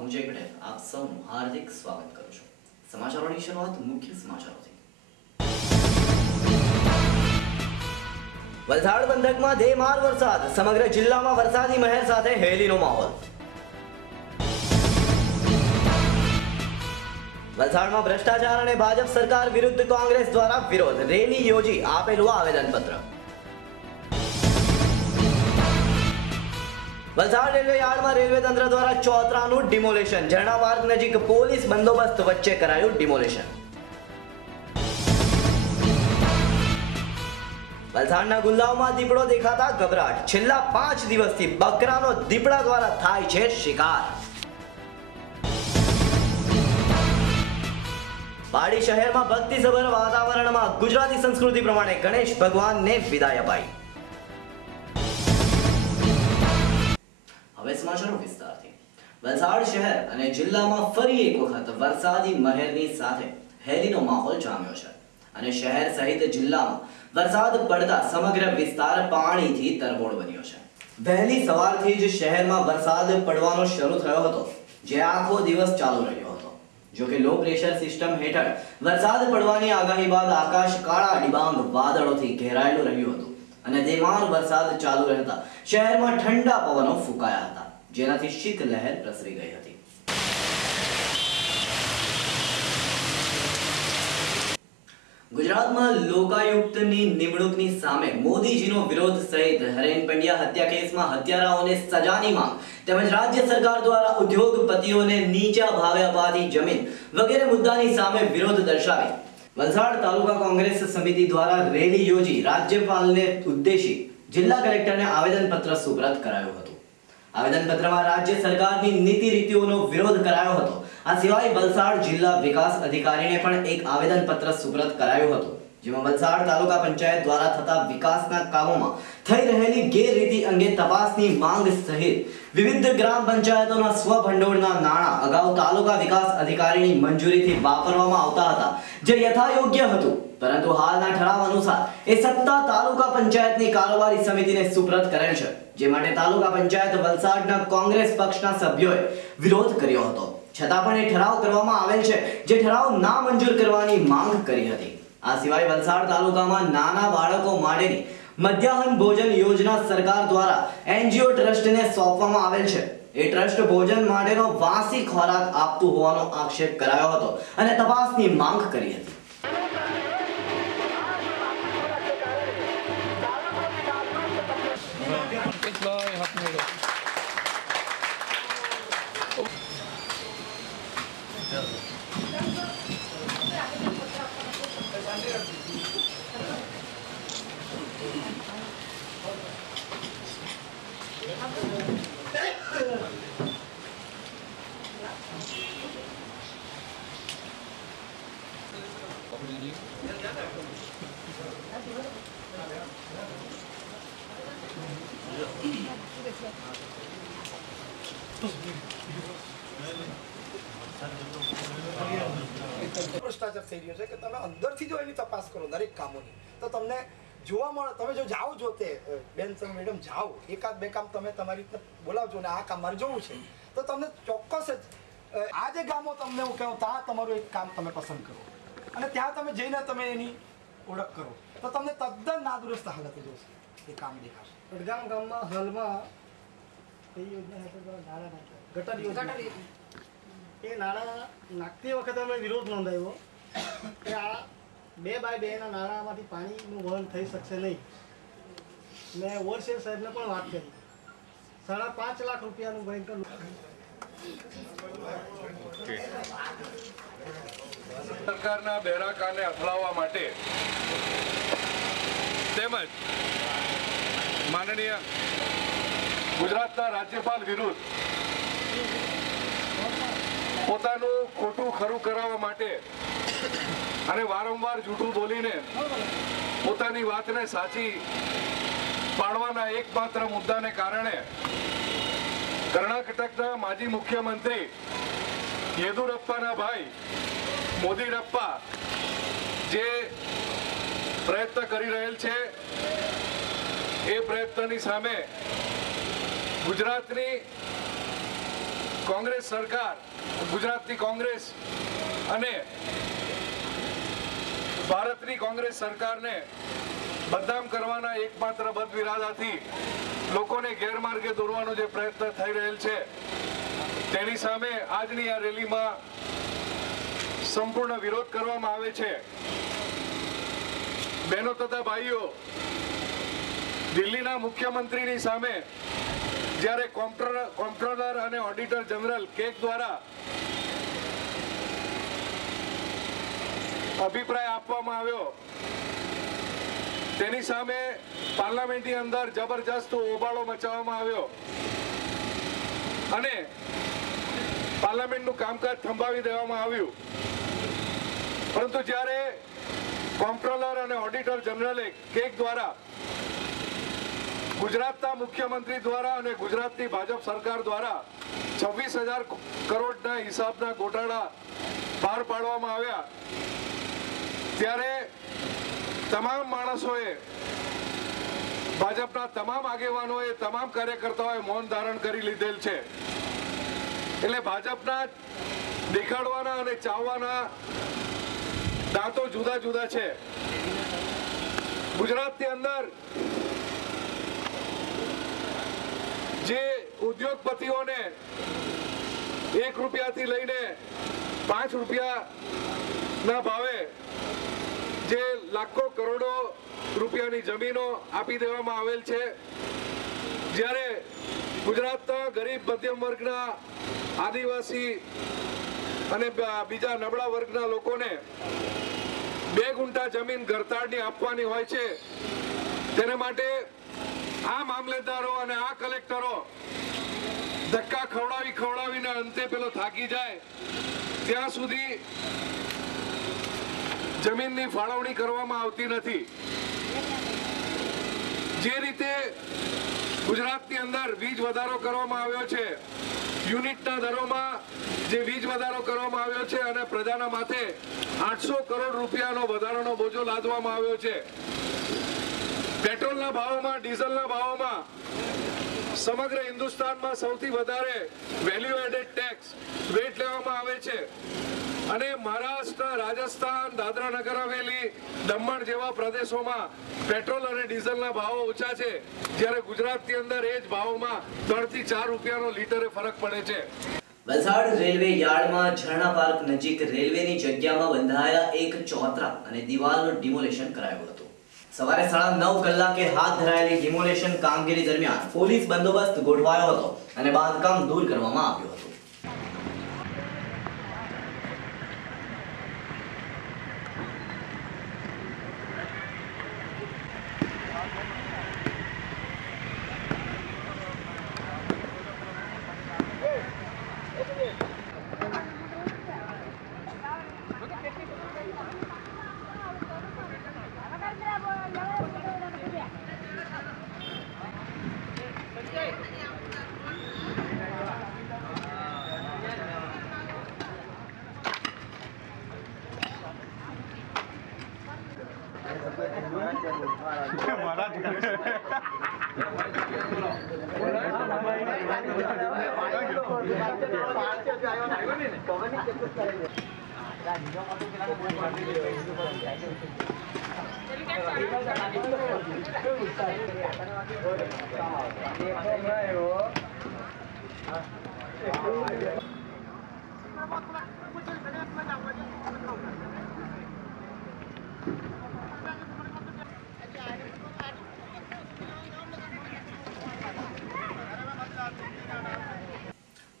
હું જય પટેલ આપ સૌનું હાર્દિક સ્વાગત કરું છું। સમાચારોની શરૂઆત મુખ્ય સમાચારોથી। વલસાડ પંથકમાં ધેમાર વરસાદ, સમગ્ર જિલ્લામાં વરસાદી મહેર સાથે હેલીનો માહોલ। વલસાડમાં ભ્રષ્ટાચાર અને ભાજપ સરકાર વિરુદ્ધ કોંગ્રેસ દ્વારા વિરોધ, રેલી યોજી આપેલું આવેદનપત્ર। વલસાડ રેલવે યાર્ડમાં રેલવે તંત્ર દ્વારા ચોતરાનું ડિમોલેશન, ઝરણા પાર્ક નજીક પોલીસ બંદોબસ્ત વચ્ચે કરાયું ડિમોલેશન। વલસાડના ગુંદાઓમાં દીપડો દેખાતા ગભરાટ, છેલ્લા 5 દિવસથી બકરાનો દીપડા દ્વારા થાય છે શિકાર। પાડી શહેરમાં ભક્તિસભર વાતાવરણમાં ગુજરાતી સંસ્કૃતિ પ્રમાણે ગણેશ ભગવાનને વિદાય અપાઈ। હવે સમાચારો વિસ્તારથી। વલસાડ શહેર અને જિલ્લામાં ફરી એક વખત વરસાદી મહેરની સાથે હેલીનો માહોલ જામ્યો છે અને શહેર સહિત જિલ્લામાં વરસાદ પડતા સમગ્ર વિસ્તાર પાણીથી તરબોળ બન્યો છે। વહેલી સવારથી જ શહેરમાં વરસાદ પડવાનો શરૂ થયો હતો, જે આખો દિવસ ચાલુ રહ્યો હતો। જો કે લો પ્રેશર સિસ્ટમ હેઠળ વરસાદ પડવાની આગાહી બાદ આકાશ કાળા ડિબાંગ વાદળોથી ઘેરાયેલું રહ્યું હતું અને ધીમાર વરસાદ ચાલુ રહેતા શહેરમાં ઠંડા પવનો ફૂંકાયા હતા, જેનાથી શીત લહેર પ્રસરી ગઈ હતી। ગુજરાતમાં લોકાયુક્તની નિમણૂકની સામે મોદીજીનો વિરોધ સહિત હરેન પંડ્યા હત્યા કેસમાં હત્યારાઓને સજાની માંગ તેમજ રાજ્ય સરકાર દ્વારા ઉદ્યોગપતિઓને નીચા ભાવે અપાતી જમીન વગેરે મુદ્દાની સામે વિરોધ દર્શાવી વલસાડ તાલુકા કોંગ્રેસ સમિતિ દ્વારા રેલી યોજી રાજ્યપાલને ઉદ્દેશી જિલ્લા કલેક્ટરને આવેદનપત્ર સુપ્રત કરાયું હતું। આવેદનપત્રમાં રાજ્ય સરકારની નીતિ રીતિઓનો વિરોધ કરાયો હતો। આ સિવાય વલસાડ જિલ્લા વિકાસ અધિકારીને પણ એક આવેદનપત્ર સુપ્રત કરાયું હતું, જેમાં વલસાડ તાલુકા પંચાયત દ્વારા થતા વિકાસના કામોમાં થઈ રહેલી ગેરરીતિ અંગે તપાસની માંગ સહિત વિવિધ ગ્રામ પંચાયતોના સ્વભંડોળના નાણાં અગાઉ તાલુકા વિકાસ અધિકારીની મંજૂરીથી વાપરવામાં આવતા હતા, જે યથાયોગ્ય હતું, પરંતુ હાલના ઠરાવ અનુસાર એ સત્તા તાલુકા પંચાયતની કારોબારી સમિતિને સુપ્રત કરેલ છે, જે માટે તાલુકા પંચાયત વલસાડના કોંગ્રેસ પક્ષના સભ્યોએ વિરોધ કર્યો હતો। છતાં પણ એ ઠરાવ કરવામાં આવેલ છે, જે ઠરાવ નામંજૂર કરવાની માંગ કરી હતી। આ સિવાય વલસાડ તાલુકામાં નાના બાળકો માટેની મધ્યાહન ભોજન યોજના સરકાર દ્વારા એનજીઓ ટ્રસ્ટને સોંપવામાં આવેલ છે। એ ટ્રસ્ટ ભોજન માટેનો વાસી ખોરાક આપતું હોવાનો આક્ષેપ કરાયો હતો અને તપાસની માંગ કરી હતી। ભ્રષ્ટાચાર થઈ રહ્યો છે કે તમે અંદરથી જો એની તપાસ કરો દરેક કામોની તો તમને જોવા મળે। તમે જો જાઓ જો તે બેન તમે મેડમ જાઓ, એકાદ બે કામ તમે તમારી રીતે બોલાવજો ને આ કામ મારે જોવું છે તો તમને ચોક્કસ જ આ જે ગામો તમને હું કહું ત્યાં તમારું એક કામ તમે પસંદ કરો અને ત્યાં તમે જઈને તમે એની ઓળખ કરો તો તમને તદ્દન નાદુરસ્ત હાલત જોશે એ કામ દેખાશે। વડગામ ગામમાં હાલમાં કઈ યોજના ગટર યોજના એ નાણાં નાખતી વખતે અમે વિરોધ નોંધાવ્યો કે આ 2x2ના નાણાંમાંથી પાણીનું વહન થઈ શકશે નહીં। મેં ઓવરસેર સાહેબને પણ વાત કરી, 5.5 લાખ રૂપિયાનું ભયંકર સરકારના બેરાકાને અથડાવવા માટે તેમજ માનનીય ગુજરાતના રાજ્યપાલ વિરુદ્ધ પોતાનું ખોટું ખરું કરાવવા માટે અને વારંવાર જૂઠું બોલીને પોતાની વાતને સાચી પાડવાના એકમાત્ર મુદ્દાને કારણે કર્ણાટકના માજી મુખ્યમંત્રી યેદુરપ્પાના ભાઈ મોદીરપ્પા જે પ્રયત્ન કરી રહેલ છે એ પ્રયત્નની સામે ગુજરાતની કોંગ્રેસ સરકાર, ગુજરાતની કોંગ્રેસ અને ભારતની કોંગ્રેસ સરકારને બદનામ કરવાના એકમાત્ર બદવિરાદાથી લોકોને ગેરમાર્ગે દોરવાનો જે પ્રયત્ન થઈ રહેલ છે તેની સામે આજની આ રેલીમાં સંપૂર્ણ વિરોધ કરવામાં આવે છે. બહેનો તથા ભાઈઓ, દિલ્હીના મુખ્યમંત્રીની સામે જ્યારે કોમ્પ્ટ્રોલર અને ઓડિટર જનરલ કેગ દ્વારા અભિપ્રાય આપવામાં આવ્યો, તેની સામે પાર્લામેન્ટની અંદર જબરજસ્ત હોબાળો મચાવવામાં આવ્યો અને પાર્લામેન્ટનું કામકાજ થંભાવી દેવામાં આવ્યું. પરંતુ જ્યારે કોમ્પ્ટ્રોલર અને ઓડિટર જનરલે કેગ દ્વારા ગુજરાતના મુખ્યમંત્રી દ્વારા અને ગુજરાતની ભાજપ સરકાર દ્વારા 26,000 કરોડના હિસાબના ગોટાળા બહાર પાડવામાં આવ્યા, ત્યારે તમામ માણસોએ, ભાજપના તમામ આગેવાનોએ, તમામ કાર્યકર્તાઓએ મૌન ધારણ કરી લીધેલ છે. એટલે ભાજપના દેખાડવાના અને ચાવવાના દાંતો જુદા જુદા છે. ગુજરાતની અંદર જે ઉદ્યોગપતિઓને 1 રૂપિયાથી લઈને 5 રૂપિયાના ભાવે જે લાખો કરોડો રૂપિયાની જમીનો આપી દેવામાં આવેલ છે, જ્યારે ગુજરાતના ગરીબ મધ્યમ વર્ગના, આદિવાસી અને બીજા નબળા વર્ગના લોકોને 2 ગુંઠા જમીન ઘરતાડની આપવાની હોય છે, તેને માટે આ મામલેદારો અને આ કલેક્ટરો ધક્કા ખવડાવીને અંતે પેલો થાકી જાય ત્યાં સુધી જમીનની ફાળવણી કરવામાં આવતી નથી. જે રીતે ગુજરાતની અંદર વીજ વધારો કરવામાં આવ્યો છે, યુનિટના દરોમાં જે વીજ વધારો કરવામાં આવ્યો છે અને પ્રજાના માથે 800 કરોડ રૂપિયાનો વધારાનો બોજો લાદવામાં આવ્યો છે. પેટ્રોલના ભાવોમાં, ડીઝલના ભાવોમાં સમગ્ર હિન્દુસ્તાનમાં સૌથી વધારે વેલ્યુ એડેડ ટેક્સ વેટ લેવામાં આવે છે અને મહારાષ્ટ્ર, રાજસ્થાન, દાદરા નગર હવેલી, દમણ જેવા પ્રદેશોમાં પેટ્રોલ અને ડીઝલના ભાવો ઓછા છે, જ્યારે ગુજરાતની અંદર એ જ ભાવોમાં 3 થી 4 રૂપિયાનો લીટરે ફરક પડે છે. વલસાડ રેલવે યાર્ડમાં ઝરણા પાર્ક નજીક રેલવેની જગ્યામાં બંધાયેલા એક ચોતરા અને દિવાલનું ડિમોલેશન કરાયું હતું. સવારે 9:30 કલાકે હાથ ધરાયેલી ડિમોલેશન કામગીરી દરમિયાન પોલીસ બંદોબસ્ત ગોઠવાયો હતો અને બાંધકામ દૂર કરવામાં આવ્યું હતું.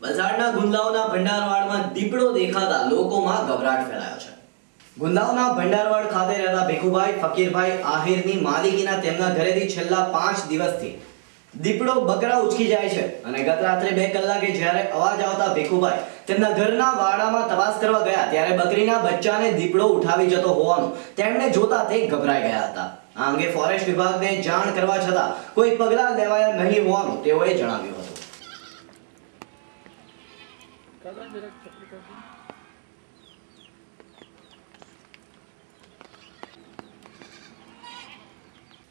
વલસાડના ગુંદલાવના ભંડારવાડમાં દીપડો દેખાતા લોકોમાં ગભરાટ ફેલાયો છે. ગુંદલાવના ભંડારવાડ ખાતે રહેતા ભીખુભાઈ ફકીરભાઈ આહિરની માલિકીના તેમના ઘરેથી છેલ્લા 5 દિવસથી દીપડો બકરા ઉચકી જાય છે અને ગત રાત્રે 2 કલાકે જ્યારે અવાજ આવતા ભીખુભાઈ તેમના ઘરના વાડામાં તપાસ કરવા ગયા ત્યારે બકરીના બચ્ચાને દીપડો ઉઠાવી જતો હોવાનું તેમણે જોતા તે ગભરાઈ ગયા હતા. આ અંગે ફોરેસ્ટ વિભાગને જાણ કરવા છતાં કોઈ પગલાં લેવાયા નહીં હોવાનું તેઓએ જણાવ્યું હતું.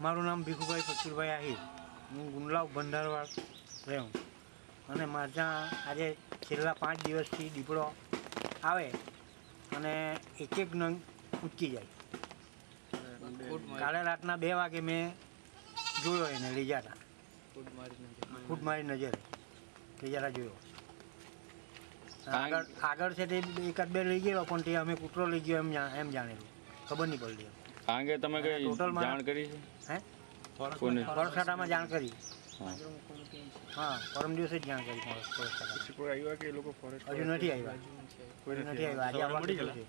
મારું નામ ભીખુભાઈ ફકીરભાઈ આહિર, હું ગુંદલાવ ભંડારવાડ રહું. અને મારે ત્યાં આજે છેલ્લા 5 દિવસથી દીપડો આવે અને એક નંગ ઉચકી જાય. કાલે રાતના 2 વાગે મેં જોયો એને લઈ જતા ફૂટ મારી નજરે લઈ જતા જોયો. આગળ છે તે 1-2 લઈ ગયો પણ તે અમે કૂતરો લઈ ગયો એમ જાણેલું, ખબર નહીં પડતી. આ અંગે તમે કઈ જાણ કરી છે? હે કોને? ફોરેસ્ટમાં જાણ કરી. હા, પરમ દિવસે જ જાણ કરી ફોરેસ્ટમાં. હજુ નથી આવ્યા. આજે આવવા કીધું છે.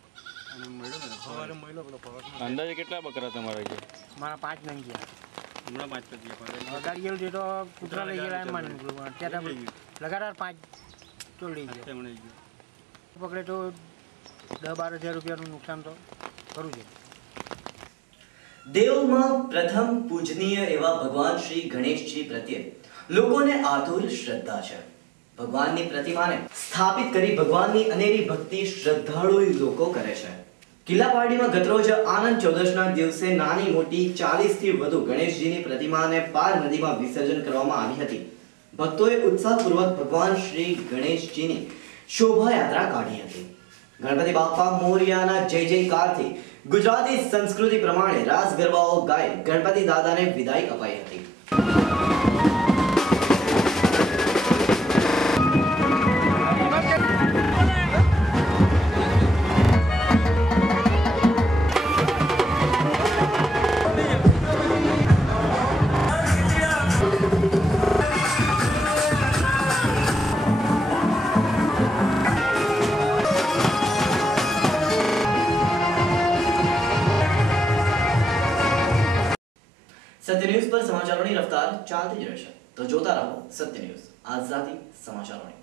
અંદાજે કેટલા બકરા તમારા છે? મારા 5 નંગ ગયા. અગાડી ગયેલું છે તો કૂતરા લઈ ગયેલા એમ માની નીકળ્યું. અત્યારે લગાતાર 5 તો લઈ ગયા. પકડે તો 10-12 હજાર રૂપિયાનું નુકસાન તો ખરું છે. દેવમાં પ્રથમ પૂજનીય એવા ભગવાન શ્રી ગણેશજી પ્રત્યે લોકોને આતુર શ્રદ્ધા છે. ભગવાનની પ્રતિમાને સ્થાપિત કરી ભગવાનની અનેરી ભક્તિ શ્રદ્ધાળુ લોકો કરે છે. કિલ્લાપાડીમાં ગતરોજ આનંદ ચૌદશના દિવસે નાની મોટી 40 થી વધુ ગણેશજીની પ્રતિમાને પાર નદીમાં વિસર્જન કરવામાં આવી હતી. ભક્તોએ ઉત્સાહપૂર્વક ભગવાન શ્રી ગણેશજીની શોભાયાત્રા કાઢી હતી. ગણપતિ બાપ્પા મોરિયાના જય જયકારથી ગુજરાતી સંસ્કૃતિ પ્રમાણે રાસ ગરબાઓ ગાઈ ગણપતિ દાદાને વિદાય અપાઈ હતી. સત્ય ન્યૂઝ પર સમાચારોની રફતાર ચાલતી જ રહેશે, તો જોતા રહો સત્ય ન્યૂઝ, આઝાદી સમાચારોની.